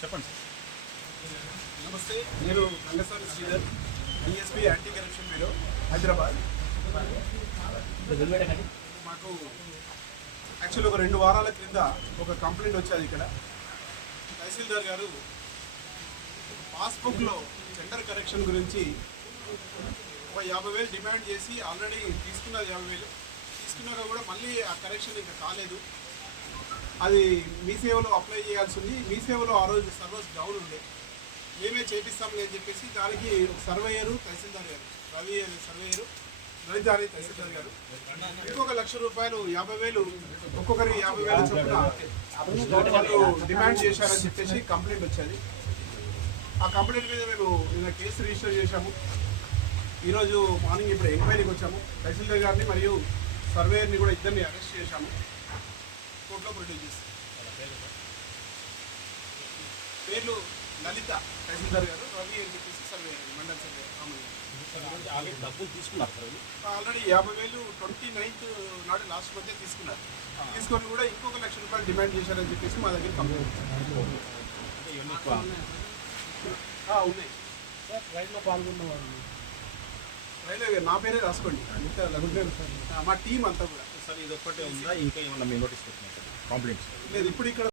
చెప్పండి సార్. నమస్తే, నేను Rangaswamy Sridhar, DSP anti corruption bureau Hyderabad. మాకు యాక్చువల్లీ ఒక 2 వారాల క్రింద ఒక కంప్లైంట్ వచ్చేది. ఇక్కడ తహసీల్దార్ గారు పాస్బుక్లో జెండర్ కరెక్షన్ గురించి ఒక 50,000 డిమాండ్ చేసి ఆల్రెడీ తీసుకున్నది 50,000 తీసుకున్నాక కూడా మళ్ళీ ఆ కరెక్షన్ ఇంకా కాలేదు. అది మీ సేవలో అప్లై చేయాల్సి ఉంది. మీ సేవలో ఆ రోజు సర్వర్స్ డౌన్ ఉండే, మేమే చేపిస్తామని అని చెప్పేసి దానికి సర్వేయరు తహసీల్దార్ గారు రవి సర్వేయరు లలిత అని తహసీల్దార్ గారు ఇంకొక ₹1,00,000 50,000 ఒక్కొక్కరి 50,000 చొప్పున వాళ్ళు డిమాండ్ చేశారని చెప్పేసి కంప్లైంట్ వచ్చేది. ఆ కంప్లైంట్ మీద మేము నిన్న కేసు రిజిస్టర్ చేశాము. ఈరోజు మార్నింగ్ ఇప్పుడు ఎంక్వైరీకి వచ్చాము. తహసీల్దార్ గారిని మరియు సర్వేయర్ని కూడా ఇద్దరిని అరెస్ట్ చేశాము, కోర్టులో ప్రొడ్యూస్ చేస్తాం. పేర్లు లలిత తహసీల్దార్ గారు, రవి అని చెప్పేసి సర్వేయర్ మండల సర్వేయర్. డబ్బులు తీసుకున్నారు సార్. ఆల్రెడీ 50,000 29th నాడు లాస్ట్ మధ్య తీసుకున్నారు. తీసుకొని కూడా ఇంకొక ₹1,00,000 డిమాండ్ చేశారని చెప్పేసి మా దగ్గర కంప్లైంట్ ఉన్నాయి. రైల్లో పాల్గొన్నవారు రైల్వే నా పేరే రాసుకోండి, మా టీం అంతా కూడా. సార్ ఇది ఒక్కటే ఉందా, ఇంకా ఏమన్నా మీ నోటీస్ పెట్టినా కంప్లైంట్స్ లేదు ఇప్పుడు ఇక్కడ